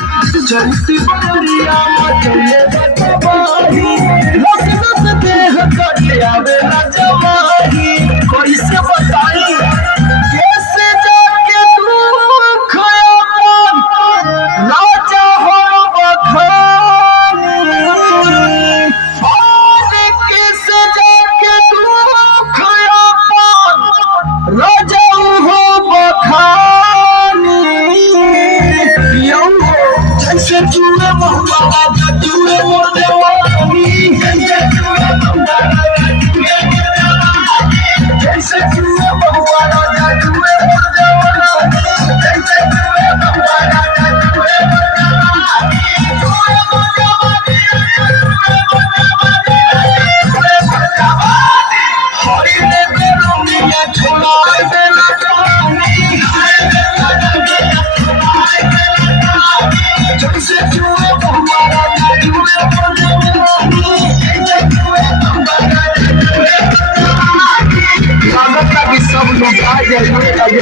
चलती बरिया चले बतवाही लस लस देह करे आवेला जवाही कैसे बताई कैसे जाके दुख अपन राजा हो बखानी और कैसे जाके दुख अपन राजा हो बखानी जैसे चूड़े मोहम्मदा चूड़े मोरे वाली जैसे चूड़े मोहम्मदा चूड़े मोरे वाली जैसे चूड़े मोहम्मदा चूड़े मोरे वाली हरी ने दुनिया छोड़ा देना जानी जैसे चूहे हमारा चूहे लागत का भी सब लोग आ जाए।